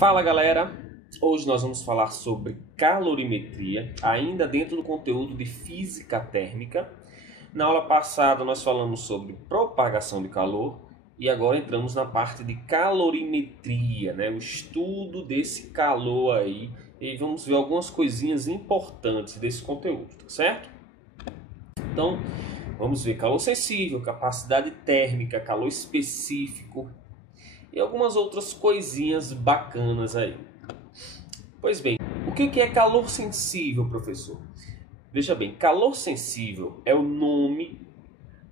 Fala galera, hoje nós vamos falar sobre calorimetria, ainda dentro do conteúdo de física térmica. Na aula passada nós falamos sobre propagação de calor e agora entramos na parte de calorimetria, né? O estudo desse calor aí, e vamos ver algumas coisinhas importantes desse conteúdo, tá certo? Então, vamos ver calor sensível, capacidade térmica, calor específico e algumas outras coisinhas bacanas aí. Pois bem, o que é calor sensível, professor? Veja bem, calor sensível é o nome.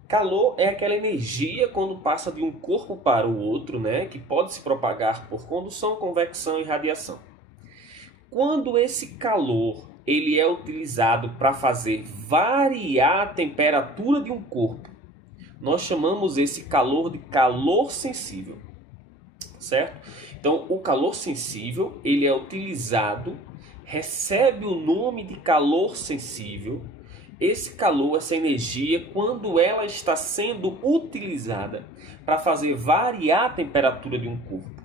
Calor é aquela energia quando passa de um corpo para o outro, né? Que pode se propagar por condução, convecção e radiação. Quando esse calor ele é utilizado para fazer variar a temperatura de um corpo, nós chamamos esse calor de calor sensível. Certo? Então, o calor sensível, ele é utilizado, recebe o nome de calor sensível. Esse calor, essa energia, quando ela está sendo utilizada para fazer variar a temperatura de um corpo.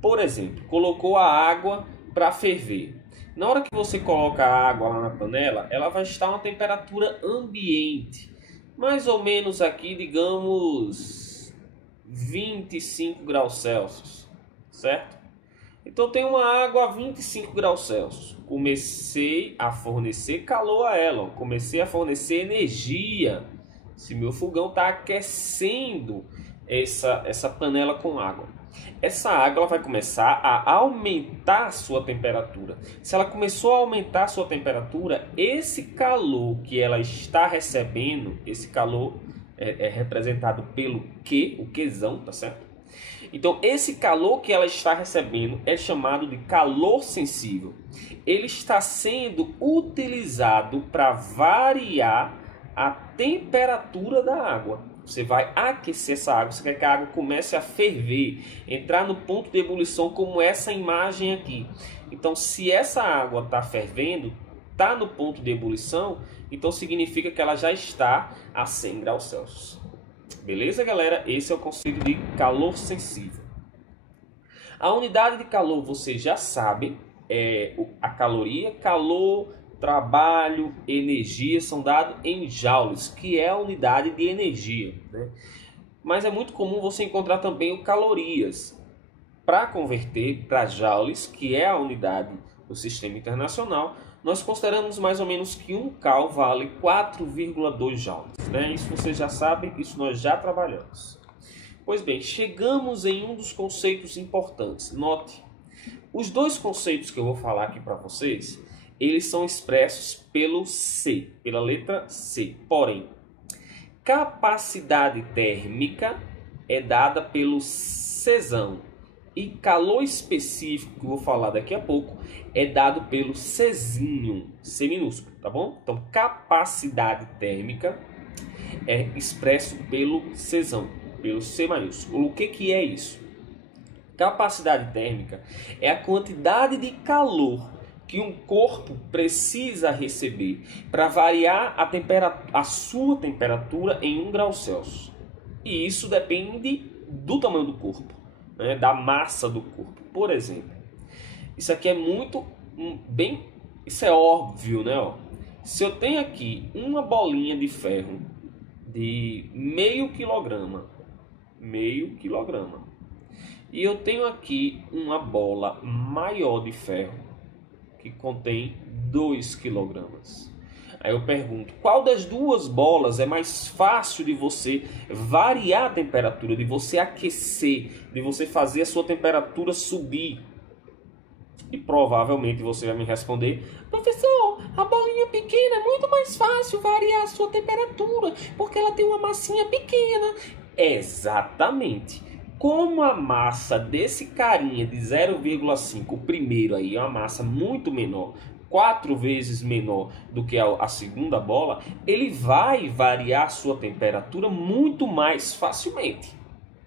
Por exemplo, colocou a água para ferver. Na hora que você coloca a água lá na panela, ela vai estar a uma temperatura ambiente. Mais ou menos aqui, digamos, 25 graus Celsius. Certo? Então tem uma água a 25 graus Celsius. Comecei a fornecer calor a ela. Comecei a fornecer energia. Se meu fogão está aquecendo essa panela com água. Essa água ela vai começar a aumentar a sua temperatura. Se ela começou a aumentar a sua temperatura, esse calor que ela está recebendo, esse calor é representado pelo Q, o Qzão, tá certo? Então, esse calor que ela está recebendo é chamado de calor sensível. Ele está sendo utilizado para variar a temperatura da água. Você vai aquecer essa água, você quer que a água comece a ferver, entrar no ponto de ebulição como essa imagem aqui. Então, se essa água está fervendo, está no ponto de ebulição, então significa que ela já está a 100 graus Celsius. Beleza, galera? Esse é o conceito de calor sensível. A unidade de calor, vocês já sabem, é a caloria. Calor, trabalho, energia são dados em joules, que é a unidade de energia, né? Mas é muito comum você encontrar também o calorias. Para converter para joules, que é a unidade do sistema internacional, nós consideramos mais ou menos que 1 cal vale 4,2 joules. Né? Isso vocês já sabem, isso nós já trabalhamos. Pois bem, chegamos em um dos conceitos importantes. Note, os dois conceitos que eu vou falar aqui para vocês, eles são expressos pelo C, pela letra C. Porém, capacidade térmica é dada pelo Czão. E calor específico, que eu vou falar daqui a pouco, é dado pelo Czinho, C minúsculo, tá bom? Então, capacidade térmica é expresso pelo Czão, pelo C maiúsculo. O que é isso? Capacidade térmica é a quantidade de calor que um corpo precisa receber para variar a sua temperatura em 1 grau Celsius. E isso depende do tamanho do corpo. Né, da massa do corpo, por exemplo. Isso aqui é isso é óbvio, né? Ó. Se eu tenho aqui uma bolinha de ferro de meio quilograma, e eu tenho aqui uma bola maior de ferro que contém 2 quilogramas. Aí eu pergunto, qual das duas bolas é mais fácil de você variar a temperatura, de você aquecer, de você fazer a sua temperatura subir? E provavelmente você vai me responder, professor, a bolinha pequena é muito mais fácil variar a sua temperatura, porque ela tem uma massinha pequena. Exatamente. Como a massa desse carinha de 0,5, o primeiro aí, é uma massa muito menor, 4 vezes menor do que a segunda bola, ele vai variar a sua temperatura muito mais facilmente.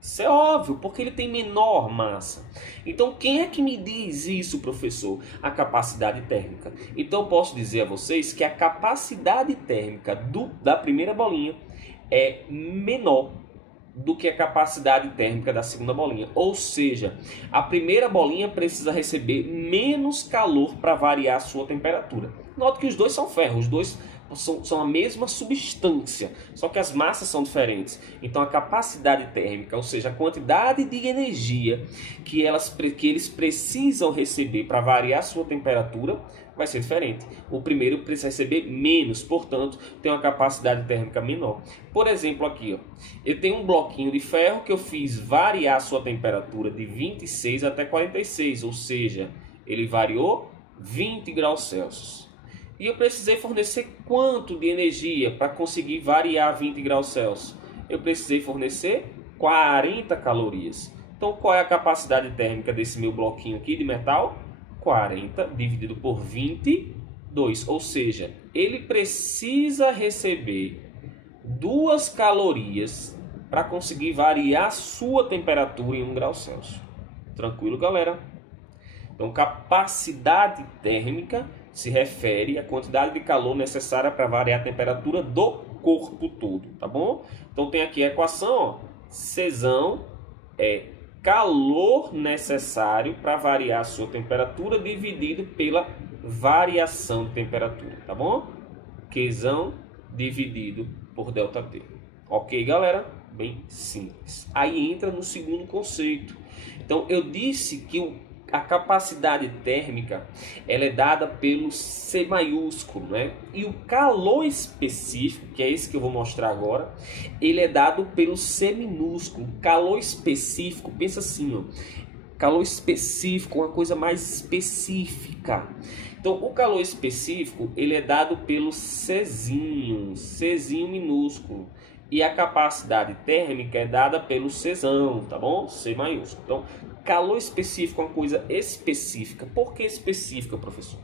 Isso é óbvio, porque ele tem menor massa. Então, quem é que me diz isso, professor? A capacidade térmica. Então, eu posso dizer a vocês que a capacidade térmica da primeira bolinha é menor do que a capacidade térmica da segunda bolinha. Ou seja, a primeira bolinha precisa receber menos calor para variar a sua temperatura. Note que os dois são ferro, os dois são a mesma substância, só que as massas são diferentes. Então a capacidade térmica, ou seja, a quantidade de energia que eles precisam receber para variar a sua temperatura, vai ser diferente. O primeiro precisa receber menos, portanto, tem uma capacidade térmica menor. Por exemplo, aqui, ó, eu tenho um bloquinho de ferro que eu fiz variar a sua temperatura de 26 até 46, ou seja, ele variou 20 graus Celsius. E eu precisei fornecer quanto de energia para conseguir variar 20 graus Celsius? Eu precisei fornecer 40 calorias. Então, qual é a capacidade térmica desse meu bloquinho aqui de metal? 40 dividido por 22, ou seja, ele precisa receber 2 calorias para conseguir variar sua temperatura em 1 grau Celsius. Tranquilo, galera? Então, capacidade térmica se refere à quantidade de calor necessária para variar a temperatura do corpo todo, tá bom? Então, tem aqui a equação, ó, Czão é calor necessário para variar a sua temperatura dividido pela variação de temperatura, tá bom? Qzão dividido por ΔT. Ok, galera? Bem simples. Aí entra no segundo conceito. Então, eu disse que a capacidade térmica ela é dada pelo C maiúsculo, né? E o calor específico, que é esse que eu vou mostrar agora, ele é dado pelo C minúsculo. Calor específico, pensa assim, ó, calor específico, uma coisa mais específica. Então, o calor específico, ele é dado pelo Czinho minúsculo. E a capacidade térmica é dada pelo Czão, tá bom? C maiúsculo. Então, calor específico é uma coisa específica. Por que específica, professor?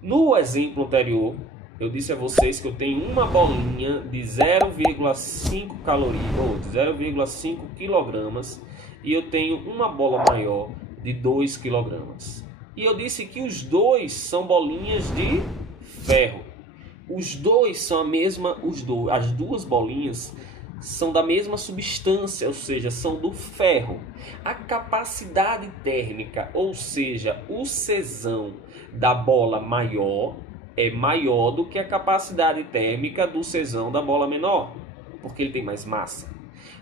No exemplo anterior, eu disse a vocês que eu tenho uma bolinha de 0,5 calorias, ou de 0,5 quilogramas, e eu tenho uma bola maior de 2 quilogramas. E eu disse que os dois são bolinhas de ferro. Os dois são as duas bolinhas são da mesma substância, ou seja, são do ferro. A capacidade térmica, ou seja, o Czão da bola maior é maior do que a capacidade térmica do Czão da bola menor, porque ele tem mais massa.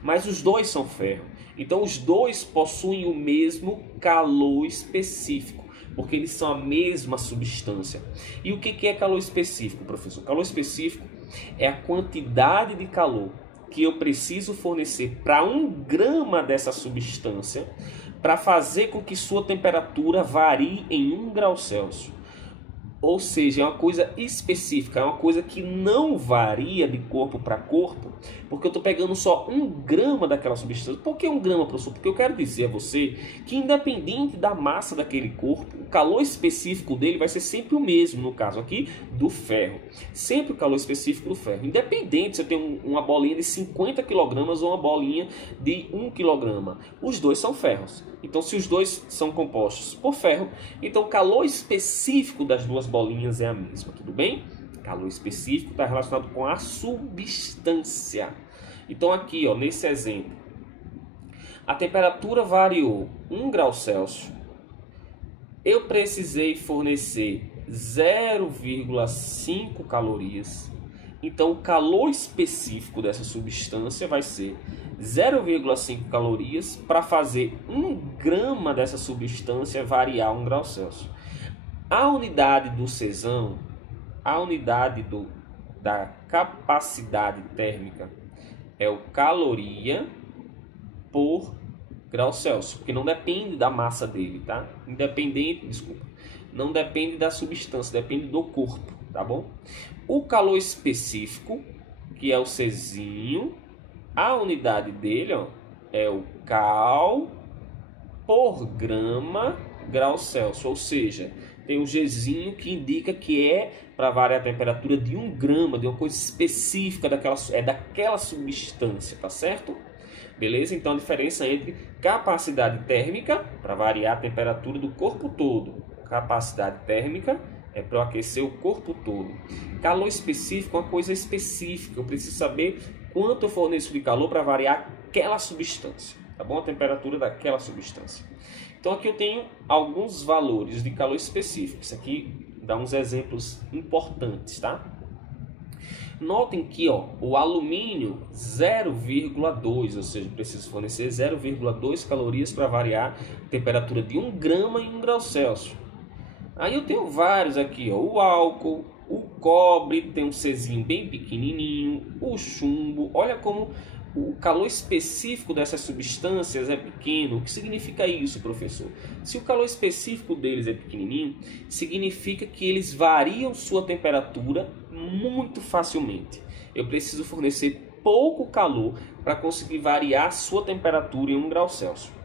Mas os dois são ferro. Então os dois possuem o mesmo calor específico, porque eles são a mesma substância. E o que é calor específico, professor? Calor específico é a quantidade de calor que eu preciso fornecer para 1 grama dessa substância para fazer com que sua temperatura varie em 1 grau Celsius. Ou seja, é uma coisa específica, é uma coisa que não varia de corpo para corpo, porque eu estou pegando só 1 grama daquela substância. Por que 1 grama, professor? Porque eu quero dizer a você que, independente da massa daquele corpo, o calor específico dele vai ser sempre o mesmo, no caso aqui, do ferro. Sempre o calor específico do ferro. Independente se eu tenho uma bolinha de 50 kg ou uma bolinha de 1 kg. Os dois são ferros. Então, se os dois são compostos por ferro, então o calor específico das duas bolinhas é a mesma, tudo bem? Calor específico está relacionado com a substância. Então, aqui, ó, nesse exemplo, a temperatura variou 1 grau Celsius. Eu precisei fornecer 0,5 calorias. Então, o calor específico dessa substância vai ser 0,5 calorias para fazer 1 grama dessa substância variar 1 grau Celsius. A unidade do Czão, a unidade da capacidade térmica é o caloria por grau Celsius, porque não depende da massa dele, tá? Não depende da substância, depende do corpo, tá bom? O calor específico, que é o Czinho, a unidade dele, ó, é o cal por grama grau Celsius, ou seja, tem um Gzinho que indica que é para variar a temperatura de 1 grama, de uma coisa específica daquela substância, tá certo? Beleza? Então a diferença entre capacidade térmica para variar a temperatura do corpo todo, capacidade térmica é para aquecer o corpo todo. Calor específico é uma coisa específica. Eu preciso saber quanto eu forneço de calor para variar daquela substância, tá bom? A temperatura daquela substância. Então aqui eu tenho alguns valores de calor específicos. Isso aqui dá uns exemplos importantes, tá? Notem que o alumínio 0,2, ou seja, preciso fornecer 0,2 calorias para variar a temperatura de 1 grama em 1 grau Celsius. Aí eu tenho vários aqui, o álcool, o cobre, tem um Czinho bem pequenininho, o chumbo. Olha como o calor específico dessas substâncias é pequeno. O que significa isso, professor? Se o calor específico deles é pequenininho, significa que eles variam sua temperatura muito facilmente. Eu preciso fornecer pouco calor para conseguir variar sua temperatura em 1 grau Celsius.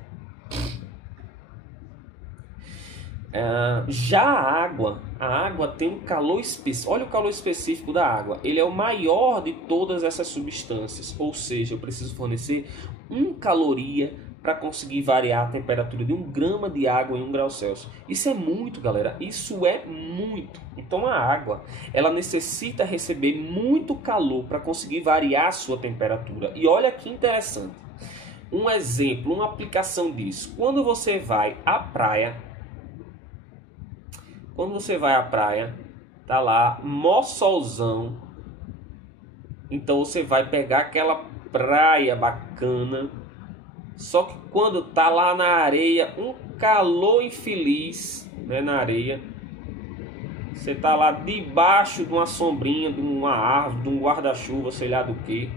Já a água tem um calor específico. Olha o calor específico da água. Ele é o maior de todas essas substâncias. Ou seja, eu preciso fornecer 1 caloria para conseguir variar a temperatura de 1 grama de água em 1 grau Celsius. Isso é muito, galera. Isso é muito. Então a água, ela necessita receber muito calor para conseguir variar a sua temperatura. E olha que interessante. Um exemplo, uma aplicação disso. Quando você vai à praia, tá lá, mó solzão. Então você vai pegar aquela praia bacana. Só que quando tá lá na areia, um calor infeliz, né, na areia. Você tá lá debaixo de uma sombrinha, de uma árvore, de um guarda-chuva, sei lá do que.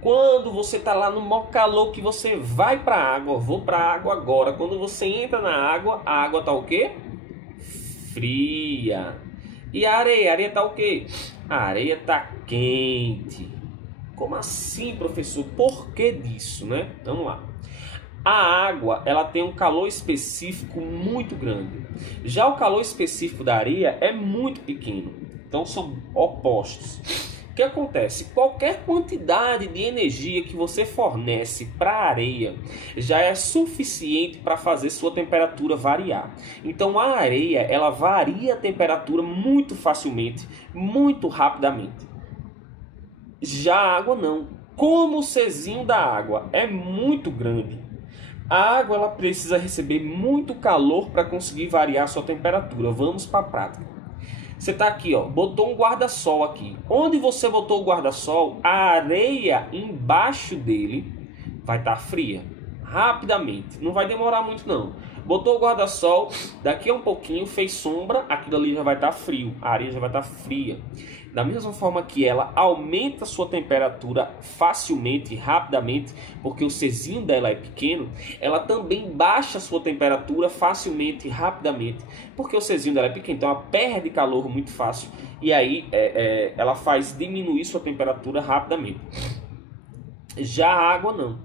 Quando você tá lá no maior calor que você vai pra água, vou pra água agora. Quando você entra na água, a água tá o quê? Fria. E a areia tá o quê? A areia tá quente. Como assim, professor? Por que disso, né? Vamos lá. A água, ela tem um calor específico muito grande. Já o calor específico da areia é muito pequeno. Então são opostos. O que acontece? Qualquer quantidade de energia que você fornece para a areia já é suficiente para fazer sua temperatura variar. Então a areia, ela varia a temperatura muito facilmente, muito rapidamente. Já a água não. Como o Czinho da água é muito grande, a água ela precisa receber muito calor para conseguir variar sua temperatura. Vamos para a prática. Você está aqui, botou um guarda-sol aqui. Onde você botou o guarda-sol, a areia embaixo dele vai estar fria. Rapidamente. Não vai demorar muito não. Botou o guarda-sol, daqui a um pouquinho fez sombra, aquilo ali já vai estar frio. A areia já vai estar fria. Da mesma forma que ela aumenta a sua temperatura facilmente e rapidamente, porque o Czinho dela é pequeno, ela também baixa a sua temperatura facilmente e rapidamente, porque o Czinho dela é pequeno, então ela perde calor muito fácil e aí ela faz diminuir sua temperatura rapidamente. Já a água não.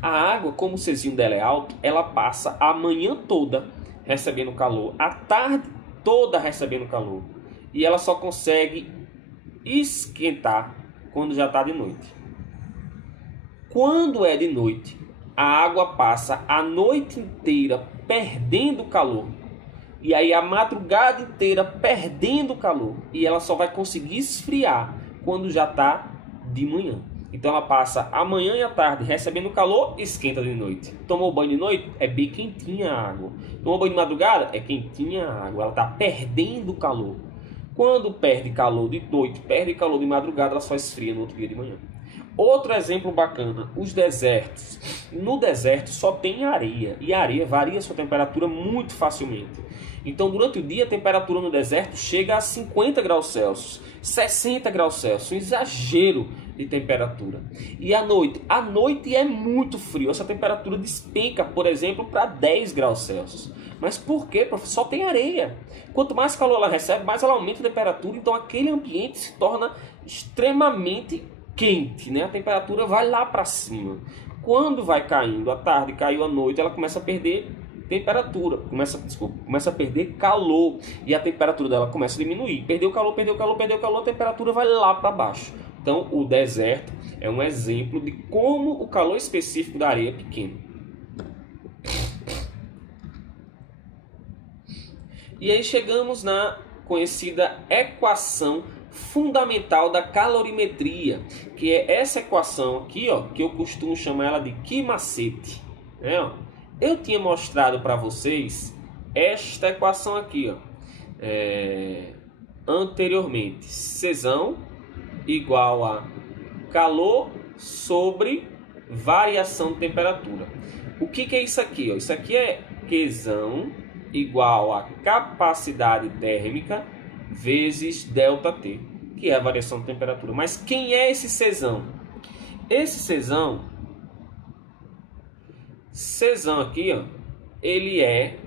A água, como o Czinho dela é alto, ela passa a manhã toda recebendo calor, a tarde toda recebendo calor, e ela só consegue esquentar quando já está de noite. Quando é de noite, a água passa a noite inteira perdendo calor, e aí a madrugada inteira perdendo calor, e ela só vai conseguir esfriar quando já está de manhã. Então ela passa a manhã e a tarde recebendo calor, esquenta de noite. Tomou banho de noite, é bem quentinha a água. Tomou banho de madrugada, é quentinha a água. Ela está perdendo calor. Quando perde calor de noite, perde calor de madrugada, ela só esfria no outro dia de manhã. Outro exemplo bacana, os desertos. No deserto só tem areia, e a areia varia sua temperatura muito facilmente. Então durante o dia a temperatura no deserto chega a 50 graus Celsius, 60 graus Celsius, um exagero de temperatura. E à noite é muito frio, essa temperatura despenca, por exemplo, para 10 graus Celsius. Mas por quê, professor? Só tem areia. Quanto mais calor ela recebe, mais ela aumenta a temperatura, então aquele ambiente se torna extremamente quente, né? A temperatura vai lá para cima. Quando vai caindo a tarde, caiu a noite, ela começa a perder temperatura, começa a perder calor, e a temperatura dela começa a diminuir. Perdeu calor, a temperatura vai lá para baixo. Então o deserto é um exemplo de como o calor específico da areia é pequeno. E aí chegamos na conhecida equação fundamental da calorimetria, que é essa equação aqui, ó, que eu costumo chamar ela de que macete, né, ó. Eu tinha mostrado para vocês esta equação aqui, ó, anteriormente. Czão igual a calor sobre variação de temperatura. O que é isso aqui, ó? Isso aqui é Qzão igual a capacidade térmica vezes ΔT, que é a variação de temperatura. Mas quem é esse Czão? Esse Czão aqui, ó, ele é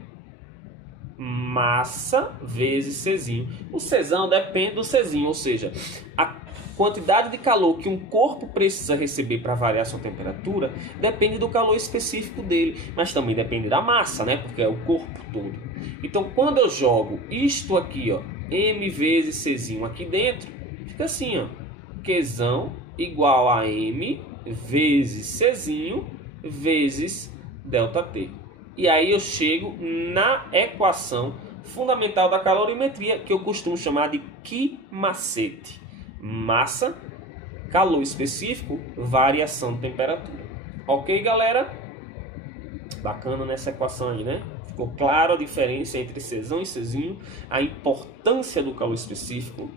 massa vezes Czinho. O Czão depende do Czinho, ou seja, a quantidade de calor que um corpo precisa receber para variar sua temperatura depende do calor específico dele, mas também depende da massa, né? Porque é o corpo todo. Então, quando eu jogo isto aqui, ó, M vezes Czinho aqui dentro, fica assim, ó, Qzão igual a M vezes Czinho vezes ΔT. E aí eu chego na equação fundamental da calorimetria, que eu costumo chamar de que macete. Massa, calor específico, variação de temperatura. Ok, galera? Bacana nessa equação aí, né? Ficou claro a diferença entre Czão e Czinho, a importância do calor específico.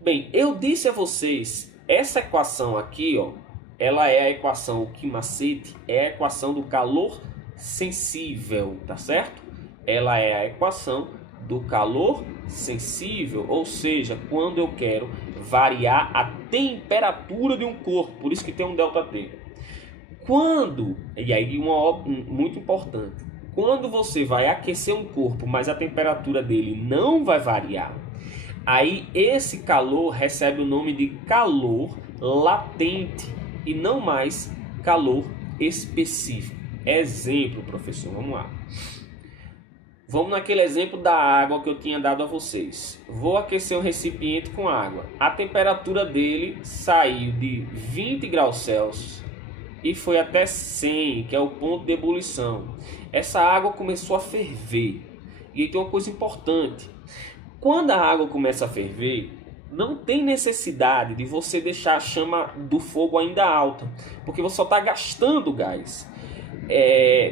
Bem, eu disse a vocês, essa equação aqui, ó, ela é a equação, o que macete é a equação do calor sensível, tá certo? Ela é a equação do calor sensível, ou seja, quando eu quero variar a temperatura de um corpo, por isso que tem um ΔT. Quando, e aí muito importante, quando você vai aquecer um corpo, mas a temperatura dele não vai variar, aí esse calor recebe o nome de calor latente e não mais calor específico. Exemplo, professor, vamos lá. Vamos naquele exemplo da água que eu tinha dado a vocês. Vou aquecer um recipiente com água. A temperatura dele saiu de 20 graus Celsius e foi até 100, que é o ponto de ebulição. Essa água começou a ferver. E aí tem uma coisa importante. Quando a água começa a ferver, não tem necessidade de você deixar a chama do fogo ainda alta, porque você só está gastando gás.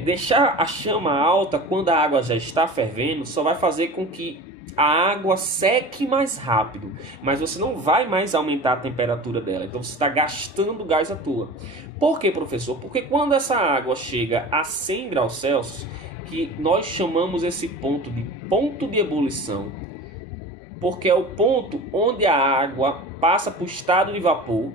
Deixar a chama alta quando a água já está fervendo só vai fazer com que a água seque mais rápido, mas você não vai mais aumentar a temperatura dela, então você está gastando gás à toa. Por quê, professor? Porque quando essa água chega a 100 graus Celsius, que nós chamamos esse ponto de ebulição, porque é o ponto onde a água passa para o estado de vapor,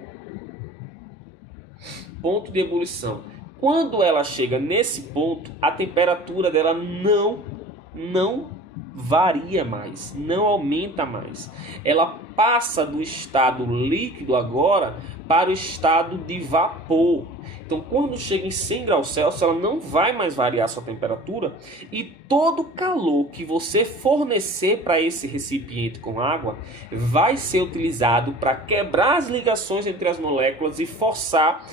ponto de ebulição. Quando ela chega nesse ponto, a temperatura dela não varia mais, não aumenta mais. Ela passa do estado líquido agora para o estado de vapor. Então, quando chega em 100 graus Celsius, ela não vai mais variar sua temperatura e todo o calor que você fornecer para esse recipiente com água vai ser utilizado para quebrar as ligações entre as moléculas e forçar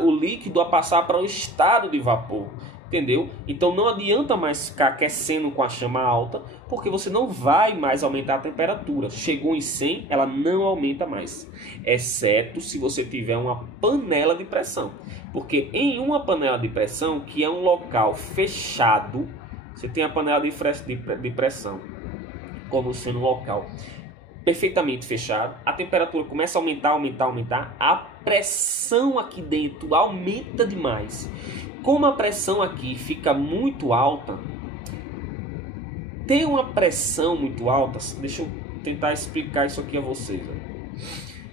o líquido a passar para o estado de vapor. Entendeu? Então não adianta mais ficar aquecendo com a chama alta, porque você não vai mais aumentar a temperatura. Chegou em 100, ela não aumenta mais, exceto se você tiver uma panela de pressão. Porque em uma panela de pressão, que é um local fechado, você tem a panela de pressão como sendo um local perfeitamente fechado, a temperatura começa a aumentar, a pressão aqui dentro aumenta demais. Como a pressão aqui fica muito alta, tem uma pressão muito alta, deixa eu tentar explicar isso aqui a vocês.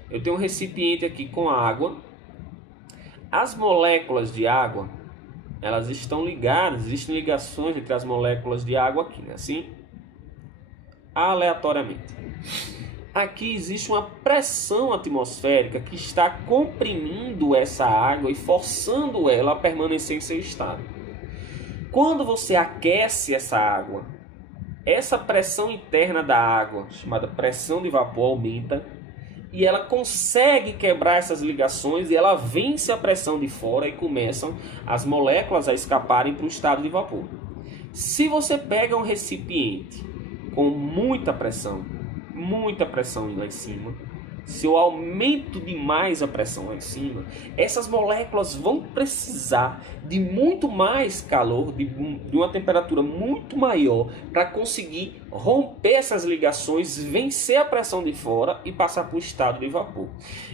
Eu tenho um recipiente aqui com água, as moléculas de água, elas estão ligadas, existem ligações entre as moléculas de água aqui, né? Assim, aleatoriamente. Aqui existe uma pressão atmosférica que está comprimindo essa água e forçando ela a permanecer em seu estado. Quando você aquece essa água, essa pressão interna da água, chamada pressão de vapor, aumenta e ela consegue quebrar essas ligações e ela vence a pressão de fora e começam as moléculas a escaparem para o estado de vapor. Se você pega um recipiente com muita pressão lá em cima, se eu aumento demais a pressão lá em cima, essas moléculas vão precisar de muito mais calor, de uma temperatura muito maior, para conseguir romper essas ligações, vencer a pressão de fora e passar para o estado de vapor.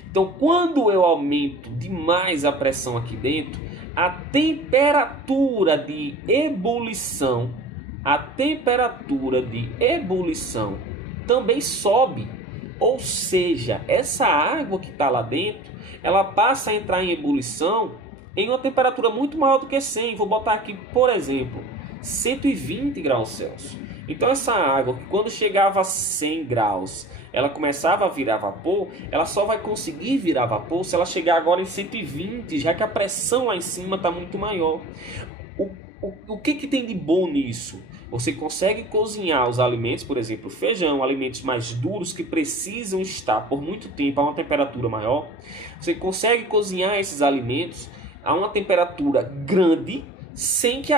Então, quando eu aumento demais a pressão aqui dentro, a temperatura de ebulição também sobe. Ou seja, essa água que está lá dentro, ela passa a entrar em ebulição em uma temperatura muito maior do que 100. Vou botar aqui, por exemplo, 120 graus Celsius. Então essa água, que quando chegava a 100 graus, ela começava a virar vapor, ela só vai conseguir virar vapor se ela chegar agora em 120, já que a pressão lá em cima está muito maior. O que tem de bom nisso? Você consegue cozinhar os alimentos, por exemplo, feijão, alimentos mais duros que precisam estar por muito tempo a uma temperatura maior. Você consegue cozinhar esses alimentos a uma temperatura grande, sem que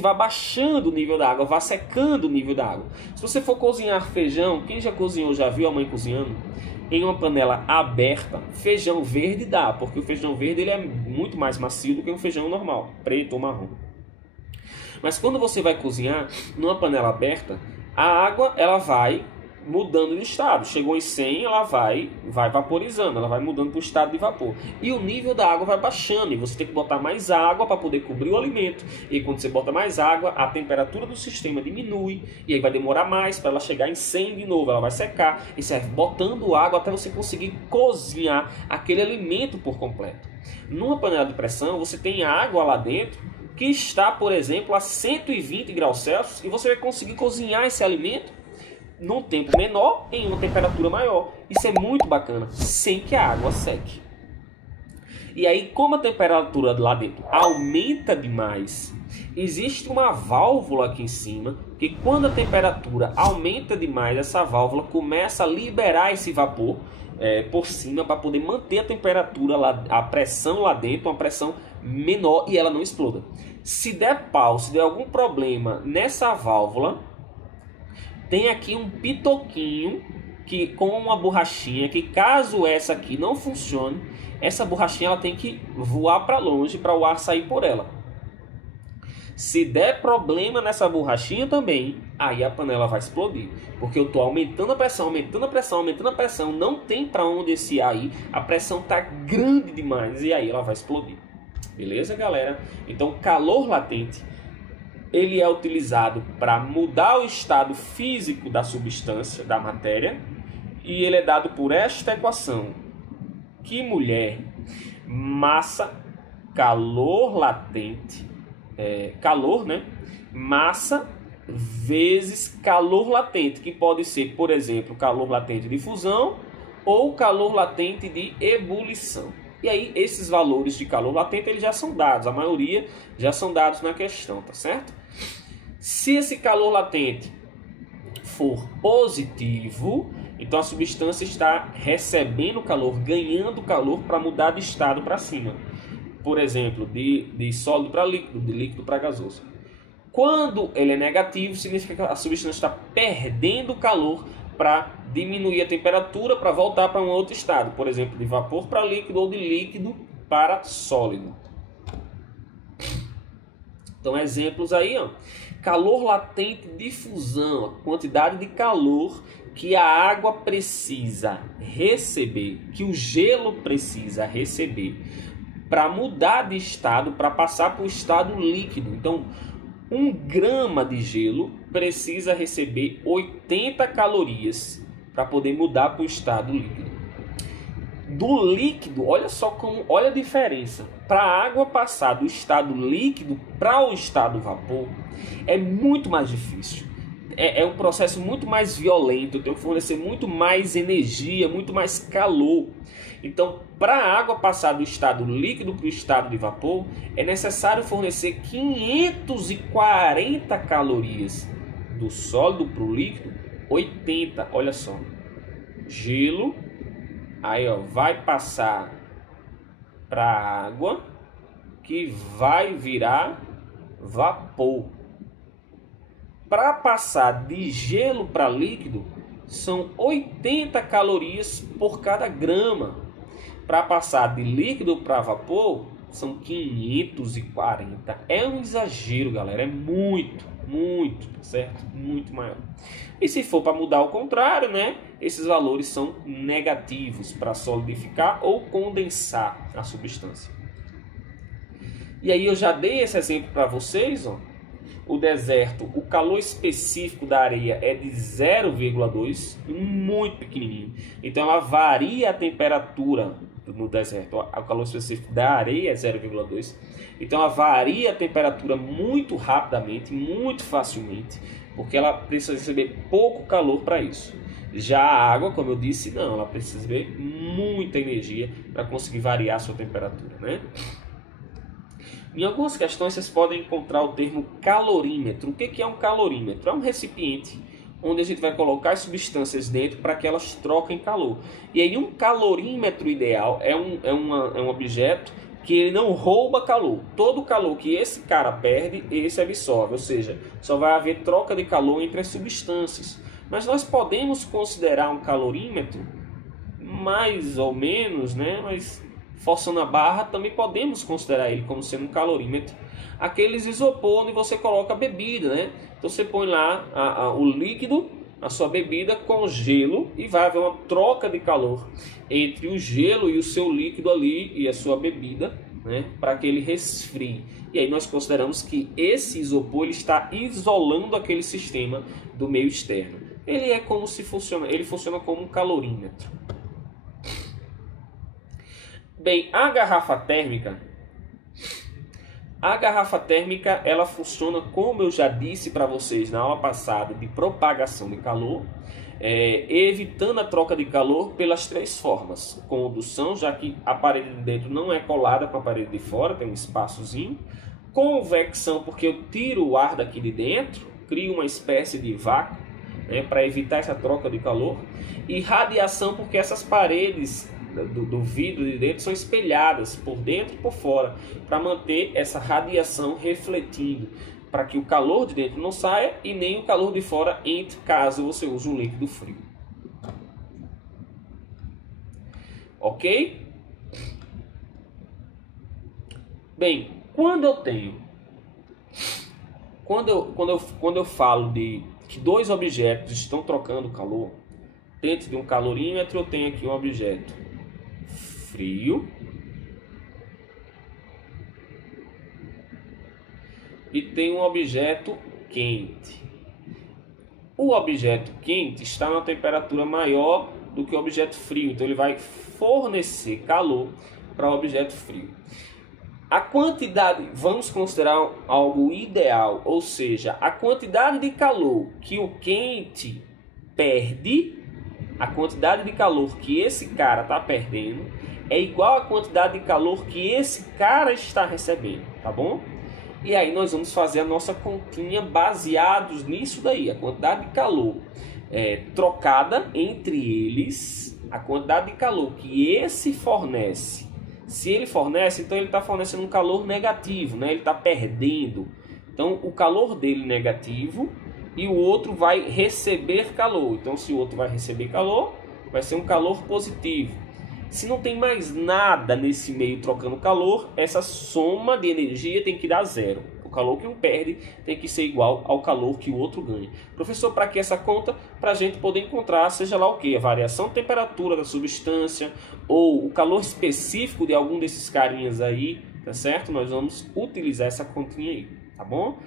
vá baixando o nível da água, vá secando o nível da água. Se você for cozinhar feijão, quem já cozinhou, já viu a mãe cozinhando? Em uma panela aberta, feijão verde dá, porque o feijão verde ele é muito mais macio do que um feijão normal, preto ou marrom. Mas quando você vai cozinhar numa panela aberta, a água ela vai mudando de estado. Chegou em 100, ela vai vaporizando, ela vai mudando para o estado de vapor. E o nível da água vai baixando, e você tem que botar mais água para poder cobrir o alimento. E quando você bota mais água, a temperatura do sistema diminui, e aí vai demorar mais para ela chegar em 100 de novo, ela vai secar, e você vai botando água até você conseguir cozinhar aquele alimento por completo. Numa panela de pressão, você tem água lá dentro, que está, por exemplo, a 120 graus Celsius, e você vai conseguir cozinhar esse alimento num tempo menor, em uma temperatura maior. Isso é muito bacana, sem que a água seque. E aí, como a temperatura lá dentro aumenta demais, existe uma válvula aqui em cima, que quando a temperatura aumenta demais, essa válvula começa a liberar esse vapor por cima, para poder manter a temperatura, a pressão lá dentro, uma pressão menor, e ela não exploda. Se der pau, se der algum problema nessa válvula, tem aqui um pitoquinho com uma borrachinha, que caso essa aqui não funcione, essa borrachinha ela tem que voar para longe para o ar sair por ela. Se der problema nessa borrachinha também, aí a panela vai explodir. Porque eu estou aumentando a pressão, não tem para onde esse ar ir, a pressão está grande demais e aí ela vai explodir. Beleza, galera? Então, calor latente, ele é utilizado para mudar o estado físico da substância, da matéria, e ele é dado por esta equação. Que mulher, massa, calor latente, calor, né? Massa vezes calor latente, que pode ser, por exemplo, calor latente de fusão ou calor latente de ebulição. E aí, esses valores de calor latente eles já são dados, a maioria já são dados na questão, tá certo? Se esse calor latente for positivo, então a substância está recebendo calor, ganhando calor para mudar de estado para cima. Por exemplo, de sólido para líquido, de líquido para gasoso. Quando ele é negativo, significa que a substância está perdendo calor para diminuir a temperatura, para voltar para um outro estado. Por exemplo, de vapor para líquido ou de líquido para sólido. Então, exemplos aí, ó. Calor latente de fusão, a quantidade de calor que a água precisa receber, que o gelo precisa receber para mudar de estado, para passar para o estado líquido. Então, 1 grama de gelo precisa receber 80 calorias para poder mudar para o estado líquido. Do líquido, olha só olha a diferença. Para a água passar do estado líquido para o estado vapor, é muito mais difícil. É um processo muito mais violento, tem que fornecer muito mais energia, muito mais calor. Então, para a água passar do estado líquido para o estado de vapor, é necessário fornecer 540 calorias. Do sólido para o líquido, 80. Olha só. Gelo, aí ó, vai passar para a água, que vai virar vapor. Para passar de gelo para líquido, são 80 calorias por cada grama. Para passar de líquido para vapor, são 540. É um exagero, galera. É muito, tá certo? Muito maior. E se for para mudar ao contrário, né? Esses valores são negativos para solidificar ou condensar a substância. E aí eu já dei esse exemplo para vocês, ó. O deserto, o calor específico da areia é de 0,2, muito pequenininho. Então ela varia a temperatura no deserto. O calor específico da areia é 0,2. Então ela varia a temperatura muito rapidamente, muito facilmente, porque ela precisa receber pouco calor para isso. Já a água, como eu disse, não, ela precisa receber muita energia para conseguir variar a sua temperatura, né? Em algumas questões vocês podem encontrar o termo calorímetro. O que é um calorímetro? É um recipiente onde a gente vai colocar as substâncias dentro para que elas troquem calor. E aí um calorímetro ideal é um objeto que ele não rouba calor. Todo o calor que esse cara perde, esse absorve. Ou seja, só vai haver troca de calor entre as substâncias. Mas nós podemos considerar um calorímetro mais ou menos, né? Mas forçando a barra, também podemos considerar ele como sendo um calorímetro. Aqueles isopor onde você coloca a bebida, né? Então você põe lá o líquido, a sua bebida com gelo e vai haver uma troca de calor entre o gelo e o seu líquido ali e a sua bebida, né? Para que ele resfrie. E aí nós consideramos que esse isopor ele está isolando aquele sistema do meio externo. Ele é como se funciona, ele funciona como um calorímetro. Bem, a garrafa térmica, ela funciona, como eu já disse para vocês na aula passada, de propagação de calor, evitando a troca de calor pelas três formas. Condução, já que a parede de dentro não é colada com a parede de fora, tem um espaçozinho. Convecção, porque eu tiro o ar daqui de dentro, crio uma espécie de vácuo, né, para evitar essa troca de calor. E radiação, porque essas paredes do vidro de dentro são espelhadas por dentro e por fora, para manter essa radiação refletindo, para que o calor de dentro não saia e nem o calor de fora entre, caso você use um líquido frio. Ok? Bem, quando eu falo de que dois objetos estão trocando calor, dentro de um calorímetro eu tenho aqui um objeto frio e tem um objeto quente. O objeto quente está na temperatura maior do que o objeto frio, então ele vai fornecer calor para o objeto frio. A quantidade, vamos considerar algo ideal, ou seja, a quantidade de calor que o quente perde, a quantidade de calor que esse cara está perdendo, é igual à quantidade de calor que esse cara está recebendo, tá bom? E aí nós vamos fazer a nossa continha baseados nisso daí, a quantidade de calor trocada entre eles, a quantidade de calor que esse fornece. Se ele fornece, então ele está fornecendo um calor negativo, né? Ele está perdendo. Então o calor dele negativo e o outro vai receber calor. Então se o outro vai receber calor, vai ser um calor positivo. Se não tem mais nada nesse meio trocando calor, essa soma de energia tem que dar zero. O calor que um perde tem que ser igual ao calor que o outro ganha. Professor, para que essa conta? Para a gente poder encontrar, seja lá o que, a variação de temperatura da substância ou o calor específico de algum desses carinhas aí, tá certo? Nós vamos utilizar essa continha aí, tá bom?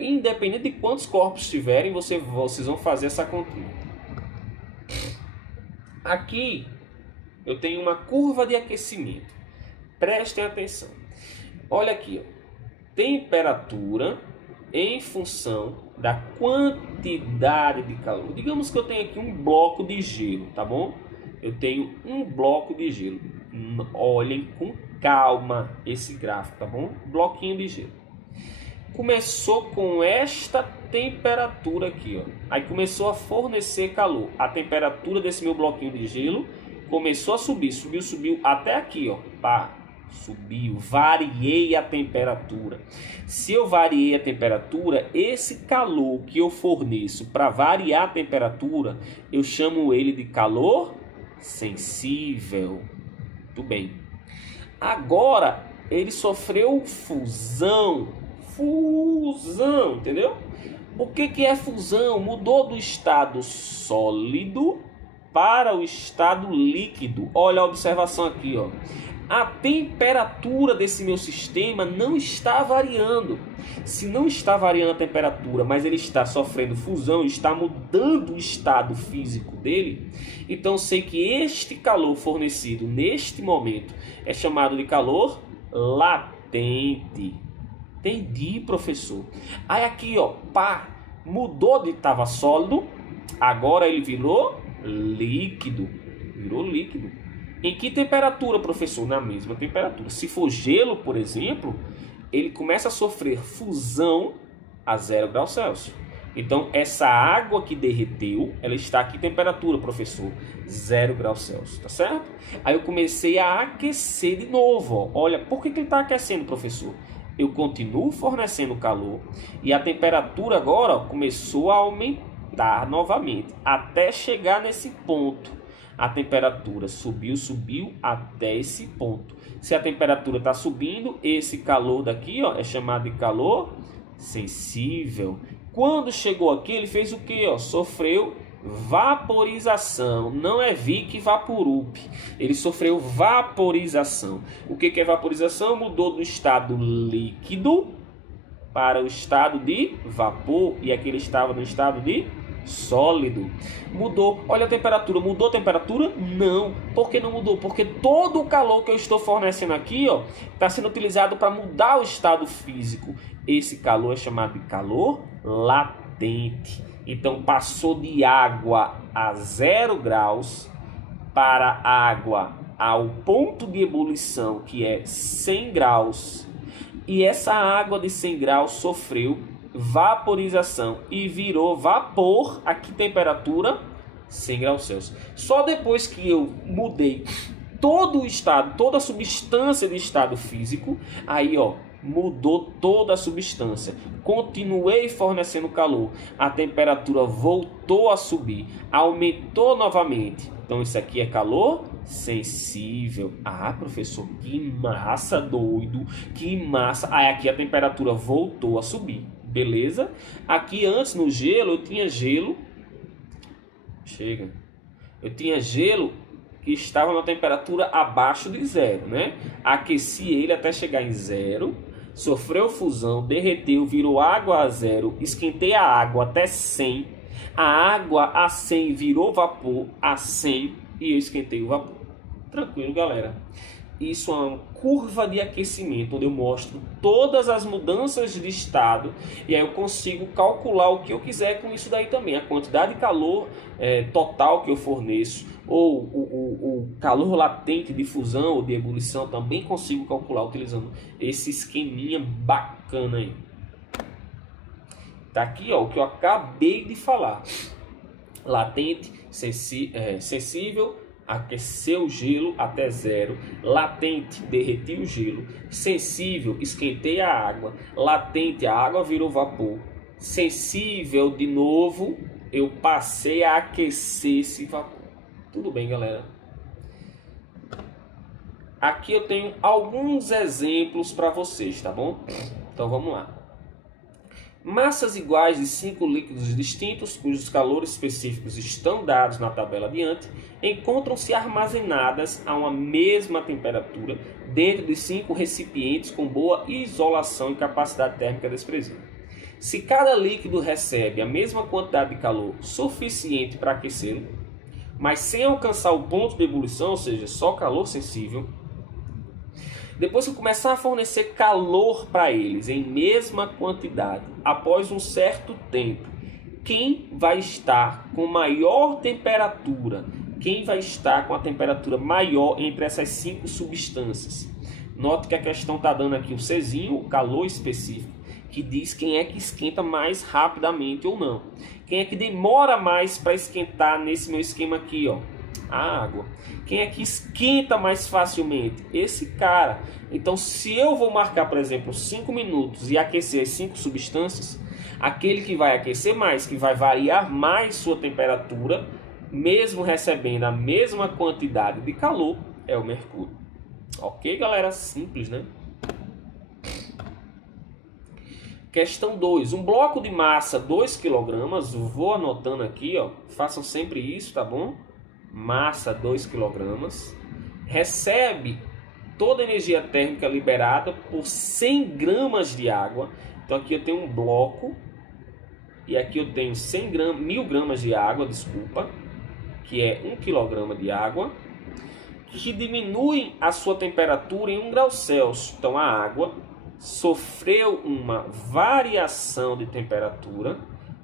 Independente de quantos corpos tiverem, vocês vão fazer essa continha. Aqui eu tenho uma curva de aquecimento. Prestem atenção. Olha aqui, ó. Temperatura em função da quantidade de calor. Digamos que eu tenho aqui um bloco de gelo, tá bom? Eu tenho um bloco de gelo. Olhem com calma esse gráfico, tá bom? Bloquinho de gelo. Começou com esta temperatura aqui, ó. Aí começou a fornecer calor. A temperatura desse meu bloquinho de gelo começou a subir, subiu até aqui, ó. Pá. Subiu. Variei a temperatura. Se eu variei a temperatura, esse calor que eu forneço para variar a temperatura, eu chamo ele de calor sensível. Muito bem. Agora, ele sofreu fusão. Fusão, entendeu? O que é fusão? Mudou do estado sólido para o estado líquido. Olha a observação aqui, ó. A temperatura desse meu sistema não está variando. Se não está variando a temperatura, mas ele está sofrendo fusão, está mudando o estado físico dele, então sei que este calor fornecido neste momento é chamado de calor latente. Entendi, professor. Aí aqui, ó, pá, mudou de estava sólido, agora ele virou líquido. Virou líquido. Em que temperatura, professor? Na mesma temperatura. Se for gelo, por exemplo, ele começa a sofrer fusão a 0 graus Celsius. Então, essa água que derreteu, ela está aqui temperatura, professor? 0 graus Celsius, tá certo? Aí eu comecei a aquecer de novo, ó. Olha, por que ele está aquecendo, professor? Eu continuo fornecendo calor e a temperatura agora, ó, começou a aumentar novamente, até chegar nesse ponto. A temperatura subiu até esse ponto. Se a temperatura está subindo, esse calor daqui, ó, é chamado de calor sensível. Quando chegou aqui, ele fez o que? Sofreu vaporização. Não é Vic Vaporup. Ele sofreu vaporização. O que é vaporização? Mudou do estado líquido para o estado de vapor. E aqui ele estava no estado de sólido. Mudou. Olha a temperatura. Mudou a temperatura? Não. Por que não mudou? Porque todo o calor que eu estou fornecendo aqui, ó, está sendo utilizado para mudar o estado físico. Esse calor é chamado de calor latente. Então passou de água a 0 graus para água ao ponto de ebulição, que é 100 graus. E essa água de 100 graus sofreu vaporização e virou vapor. A que temperatura? 100 graus Celsius. Só depois que eu mudei todo o estado, toda a substância de estado físico, aí, ó, mudou toda a substância. Continuei fornecendo calor. A temperatura voltou a subir, aumentou novamente. Então isso aqui é calor sensível. Ah, professor, que massa, doido. Que massa. Aí aqui a temperatura voltou a subir. Beleza? Aqui antes no gelo, eu tinha gelo. Chega. Eu tinha gelo que estava na temperatura abaixo de 0, né? Aqueci ele até chegar em 0. Sofreu fusão, derreteu, virou água a 0. Esquentei a água até 100. A água a 100 virou vapor a 100 e eu esquentei o vapor. Tranquilo, galera. Isso é uma curva de aquecimento, onde eu mostro todas as mudanças de estado e aí eu consigo calcular o que eu quiser com isso daí também. A quantidade de calor total que eu forneço ou o calor latente de fusão ou de ebulição também consigo calcular utilizando esse esqueminha bacana aí. Tá aqui, ó, o que eu acabei de falar. Latente, sensível, aqueceu o gelo até 0. Latente, derreti o gelo. Sensível, esquentei a água. Latente, a água virou vapor. Sensível, de novo, eu passei a aquecer esse vapor. Tudo bem, galera? Aqui eu tenho alguns exemplos para vocês, tá bom? Então vamos lá. Massas iguais de 5 líquidos distintos, cujos calores específicos estão dados na tabela adiante, encontram-se armazenadas a uma mesma temperatura dentro de 5 recipientes com boa isolação e capacidade térmica desprezível. Se cada líquido recebe a mesma quantidade de calor suficiente para aquecê-lo, mas sem alcançar o ponto de ebulição, ou seja, só calor sensível, depois que eu começar a fornecer calor para eles em mesma quantidade, após um certo tempo, quem vai estar com maior temperatura? Quem vai estar com a temperatura maior entre essas 5 substâncias? Note que a questão está dando aqui um Czinho, o calor específico, que diz quem é que esquenta mais rapidamente ou não. Quem é que demora mais para esquentar nesse meu esquema aqui, ó? A água. Quem é que esquenta mais facilmente? Esse cara. Então, se eu vou marcar, por exemplo, 5 minutos e aquecer as 5 substâncias, aquele que vai aquecer mais, que vai variar mais sua temperatura, mesmo recebendo a mesma quantidade de calor, é o mercúrio. Ok, galera? Simples, né? Questão 2. Um bloco de massa 2 kg, vou anotando aqui, ó, façam sempre isso, tá bom? Massa 2 kg, recebe toda a energia térmica liberada por 100 gramas de água. Então aqui eu tenho um bloco e aqui eu tenho 1.000 gramas de água, desculpa, que é 1 kg de água, que diminui a sua temperatura em 1 grau Celsius. Então a água sofreu uma variação de temperatura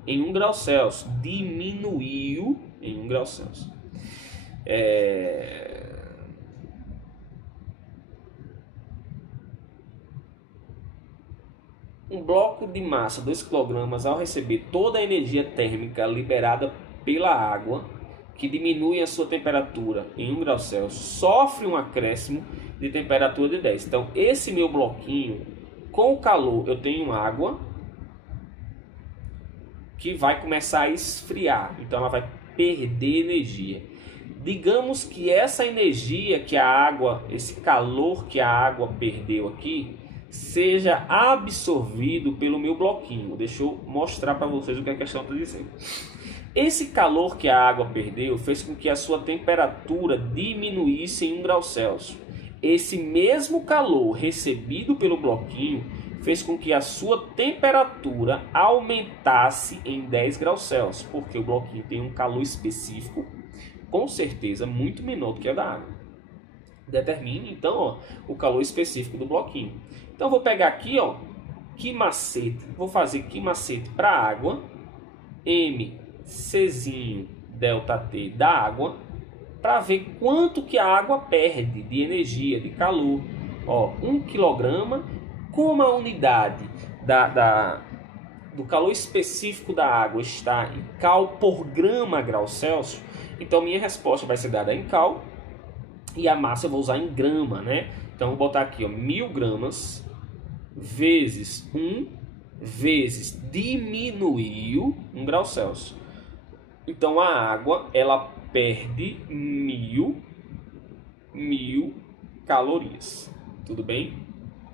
em 1 grau Celsius, diminuiu em 1 grau Celsius. Um bloco de massa 2 kg, ao receber toda a energia térmica liberada pela água, que diminui a sua temperatura em 1 grau Celsius, sofre um acréscimo de temperatura de 10. Então esse meu bloquinho, com o calor, eu tenho água que vai começar a esfriar. Então ela vai perder energia. Digamos que essa energia que a água, esse calor que a água perdeu aqui, seja absorvido pelo meu bloquinho. Deixa eu mostrar para vocês o que a questão está dizendo. Esse calor que a água perdeu fez com que a sua temperatura diminuísse em 1 grau Celsius. Esse mesmo calor recebido pelo bloquinho fez com que a sua temperatura aumentasse em 10 graus Celsius, porque o bloquinho tem um calor específico, com certeza muito menor do que a da água. Determine então, ó, o calor específico do bloquinho. Então vou pegar aqui, ó, que macete, vou fazer que macete para a água, mCzinho ΔT da água, para ver quanto que a água perde de energia, de calor. Ó, 1 kg, como a unidade do calor específico da água está em cal por grama grau Celsius, então minha resposta vai ser dada em cal e a massa eu vou usar em grama, né? Então vou botar aqui, ó, 1.000 gramas vezes 1 vezes diminuiu 1 grau Celsius. Então a água ela perde 1.000 calorias. Tudo bem?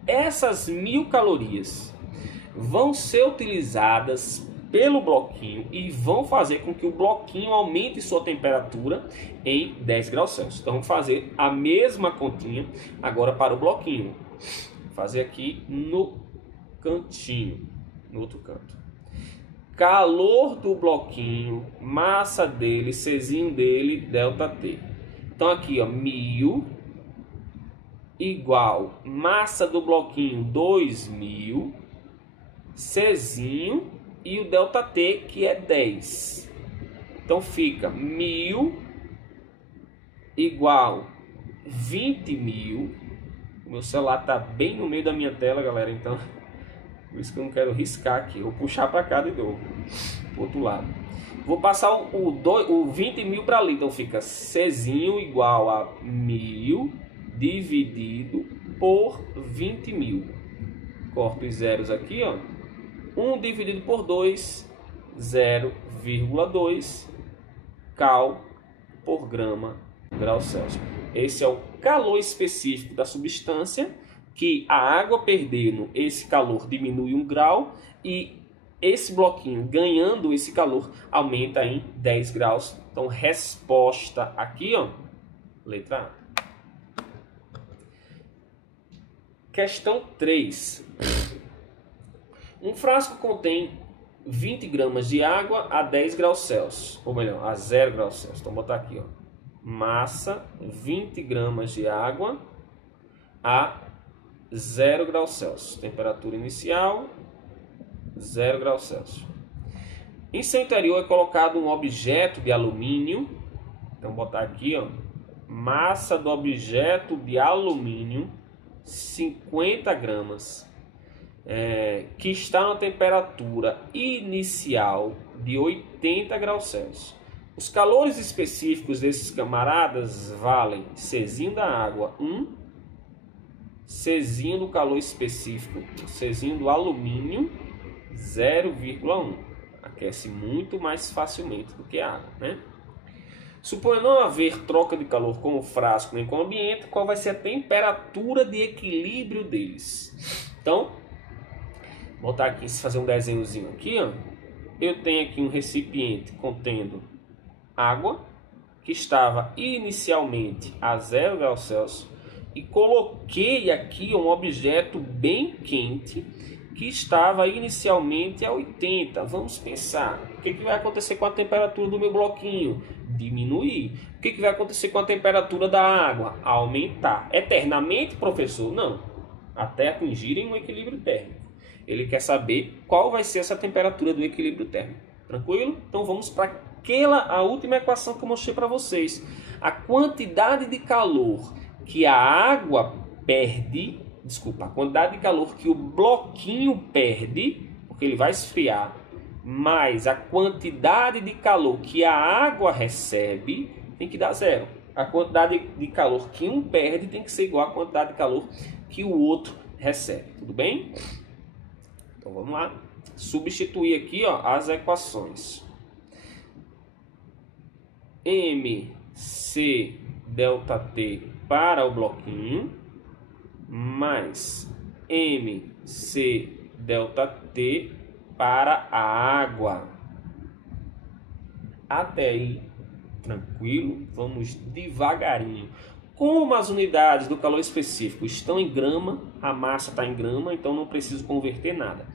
Essas 1.000 calorias vão ser utilizadas pelo bloquinho e vão fazer com que o bloquinho aumente sua temperatura em 10 graus Celsius. Então vamos fazer a mesma continha agora para o bloquinho. Vou fazer aqui no cantinho, no outro canto. Calor do bloquinho, massa dele, Czinho dele, ΔT. Então aqui, ó, 1.000 igual massa do bloquinho 2.000, Czinho e o ΔT que é 10. Então fica 1.000 igual 20.000. O meu celular está bem no meio da minha tela, galera, então por isso que eu não quero riscar aqui. Eu vou puxar para cá de novo, pro outro lado. Vou passar o 20.000 para ali. Então fica Czinho igual a 1.000 dividido por 20.000. Corto os zeros aqui, ó. 1 dividido por 2, 0,2 cal por grama grau Celsius. Esse é o calor específico da substância, que a água perdendo esse calor diminui 1 grau e esse bloquinho ganhando esse calor aumenta em 10 graus. Então resposta aqui, ó, letra A. Questão 3. Um frasco contém 20 gramas de água a 10 graus Celsius, ou melhor, a 0 graus Celsius. Então vou botar aqui, ó, massa 20 gramas de água a 0 graus Celsius. Temperatura inicial, 0 graus Celsius. Em seu interior é colocado um objeto de alumínio. Então vou botar aqui, ó, massa do objeto de alumínio, 50 gramas, que está na temperatura inicial de 80 graus Celsius. Os calores específicos desses camaradas valem Czinho da água 1, Czinho do calor específico, Czinho do alumínio 0,1. Aquece muito mais facilmente do que a água, né? Suponha não haver troca de calor com o frasco nem com o ambiente, qual vai ser a temperatura de equilíbrio deles? Então, vou botar aqui, fazer um desenhozinho aqui, ó. Eu tenho aqui um recipiente contendo água, que estava inicialmente a 0 graus Celsius, e coloquei aqui um objeto bem quente, que estava inicialmente a 80. Vamos pensar, o que vai acontecer com a temperatura do meu bloquinho? Diminuir. O que vai acontecer com a temperatura da água? Aumentar. Eternamente, professor? Não. Até atingirem um equilíbrio térmico. Ele quer saber qual vai ser essa temperatura do equilíbrio térmico. Tranquilo? Então vamos para a última equação que eu mostrei para vocês. A quantidade de calor que a água perde, a quantidade de calor que o bloquinho perde, porque ele vai esfriar, mais a quantidade de calor que a água recebe, tem que dar zero. A quantidade de calor que um perde tem que ser igual à quantidade de calor que o outro recebe. Tudo bem? Então vamos lá. Substituir aqui, ó, as equações. MC ΔT para o bloquinho mais MC ΔT para a água. Até aí, tranquilo? Vamos devagarinho. Como as unidades do calor específico estão em grama, a massa está em grama, então não preciso converter nada.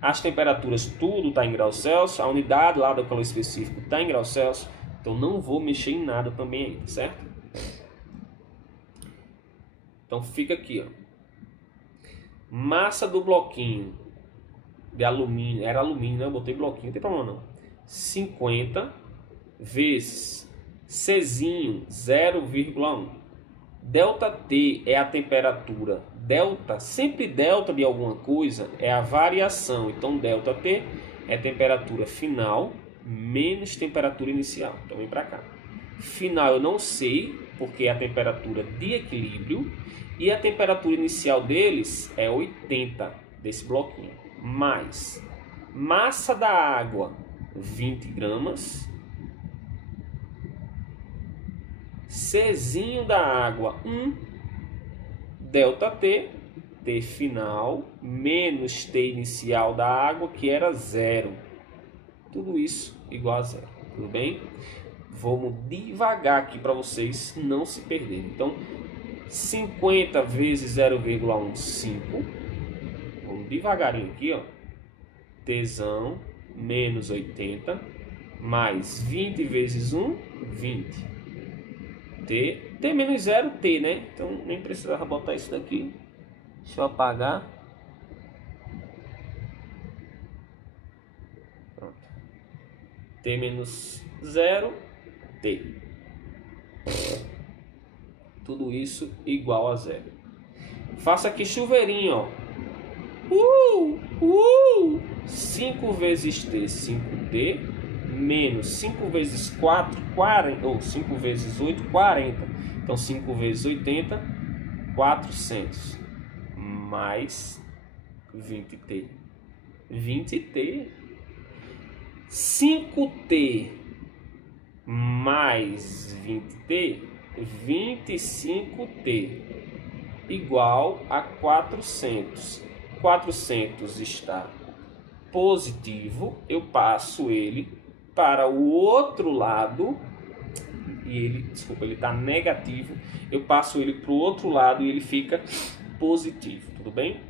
As temperaturas, tudo está em graus Celsius, a unidade lá do calor específico está em graus Celsius, então não vou mexer em nada também aí, certo? Então fica aqui, ó. Massa do bloquinho de alumínio, era alumínio, né? Eu botei bloquinho, não tem problema não. 50 vezes Czinho 0,1. ΔT é a temperatura. Delta, sempre delta de alguma coisa é a variação. Então ΔT é a temperatura final menos temperatura inicial. Então vem para cá. Final eu não sei, porque é a temperatura de equilíbrio. E a temperatura inicial deles é 80, desse bloquinho. Mais massa da água, 20 gramas. Czinho da água, 1. ΔT, T final, menos T inicial da água, que era 0. Tudo isso igual a 0. Tudo bem? Vamos devagar aqui para vocês não se perderem. Então, 50 vezes 0,1, 5. Vamos devagarinho aqui, ó. Tzão menos 80, mais 20 vezes 1, 20. T menos 0, T, né? Então nem precisava botar isso daqui. Deixa eu apagar. Pronto. T menos 0, T. Tudo isso igual a 0. Faça aqui chuveirinho, ó. 5 vezes T, 5T. Menos 5 vezes 4, 40, ou 5 vezes 8, 40. Então 5 vezes 80, 400. Mais 20T. 20T. 5T mais 20T, 25T. Igual a 400. 400 está positivo, eu passo ele para o outro lado, e ele está negativo, eu passo ele para o outro lado e ele fica positivo, tudo bem?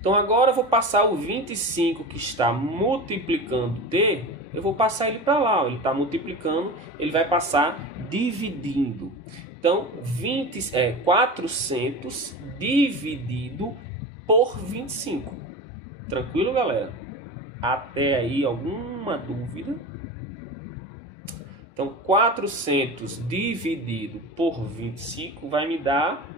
Então agora eu vou passar o 25 que está multiplicando T, eu vou passar ele para lá, ó, ele está multiplicando, ele vai passar dividindo. Então 400 dividido por 25. Tranquilo, galera? Até aí alguma dúvida? Então 400 dividido por 25 vai me dar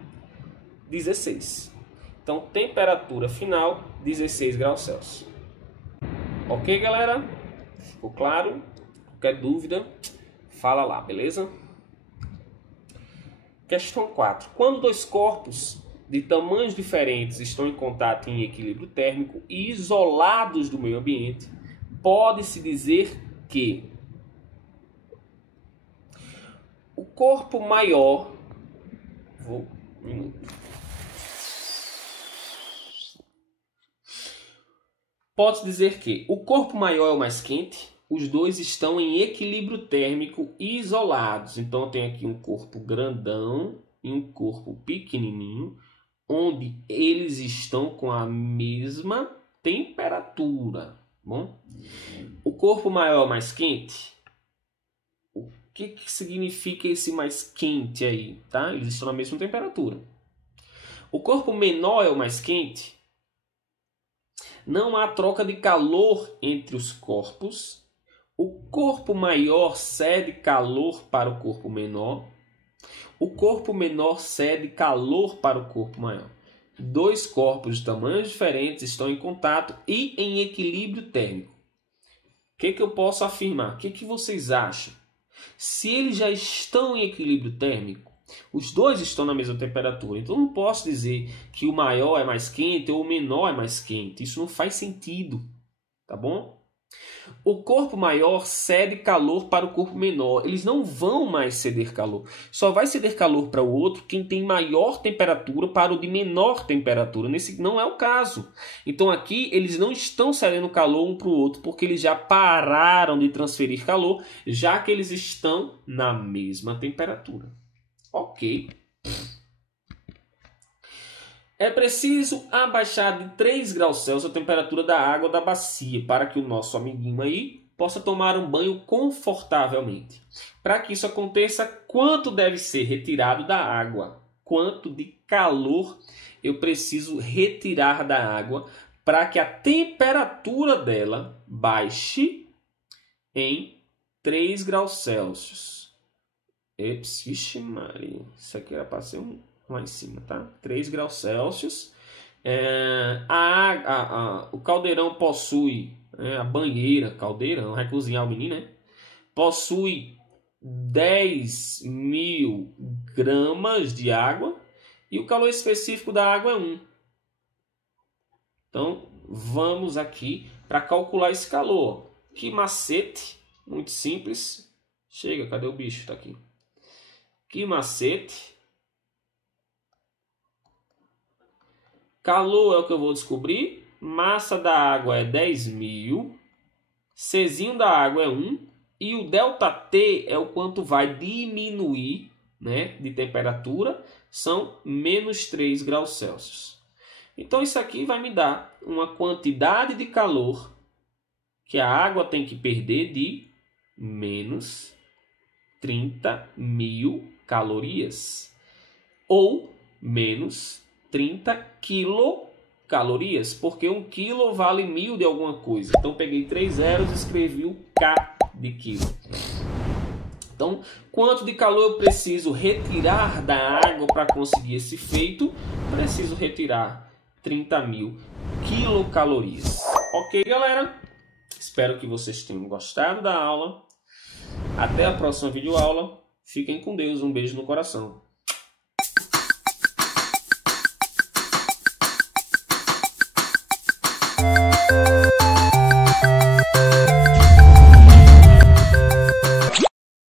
16. Então temperatura final 16 graus Celsius. Ok, galera? Ficou claro? Qualquer dúvida, fala lá, beleza? Questão 4. Quando dois corpos de tamanhos diferentes estão em contato em equilíbrio térmico e isolados do meio ambiente, pode-se dizer que o corpo maior... Pode-se dizer que o corpo maior é o mais quente, os dois estão em equilíbrio térmico isolados. Então, eu tenho aqui um corpo grandão e um corpo pequenininho, onde eles estão com a mesma temperatura. Bom? O corpo maior é mais quente. O que significa esse mais quente aí? Tá? Eles estão na mesma temperatura. O corpo menor é o mais quente. Não há troca de calor entre os corpos. O corpo maior cede calor para o corpo menor. O corpo menor cede calor para o corpo maior. Dois corpos de tamanhos diferentes estão em contato e em equilíbrio térmico. O que eu posso afirmar? O que vocês acham? Se eles já estão em equilíbrio térmico, os dois estão na mesma temperatura. Então, eu não posso dizer que o maior é mais quente ou o menor é mais quente. Isso não faz sentido. Tá bom? O corpo maior cede calor para o corpo menor. Eles não vão mais ceder calor. Só vai ceder calor para o outro quem tem maior temperatura para o de menor temperatura. Nesse não é o caso. Então aqui eles não estão cedendo calor um para o outro porque eles já pararam de transferir calor, já que eles estão na mesma temperatura. Ok. É preciso abaixar de 3 graus Celsius a temperatura da água da bacia para que o nosso amiguinho aí possa tomar um banho confortavelmente. Para que isso aconteça, quanto deve ser retirado da água? Quanto de calor eu preciso retirar da água para que a temperatura dela baixe em 3 graus Celsius? Vixe Maria, isso aqui era para ser lá em cima, tá? 3 graus Celsius. O caldeirão possui, a banheira, caldeirão, vai cozinhar o menino, né? Possui 10.000 gramas de água e o calor específico da água é 1. Então, vamos aqui para calcular esse calor. Que macete, muito simples. Chega, cadê o bicho? Tá aqui. Que macete. Calor é o que eu vou descobrir. Massa da água é 10.000. Czinho da água é 1. E o ΔT é o quanto vai diminuir, né, de temperatura. São menos 3 graus Celsius. Então isso aqui vai me dar uma quantidade de calor que a água tem que perder de menos 30.000 calorias. Ou menos 30 quilocalorias, porque 1 quilo vale 1.000 de alguma coisa. Então, peguei 3 zeros e escrevi o K de quilo. Então, quanto de calor eu preciso retirar da água para conseguir esse feito? Preciso retirar 30.000 quilocalorias. Ok, galera? Espero que vocês tenham gostado da aula. Até a próxima videoaula. Fiquem com Deus. Um beijo no coração.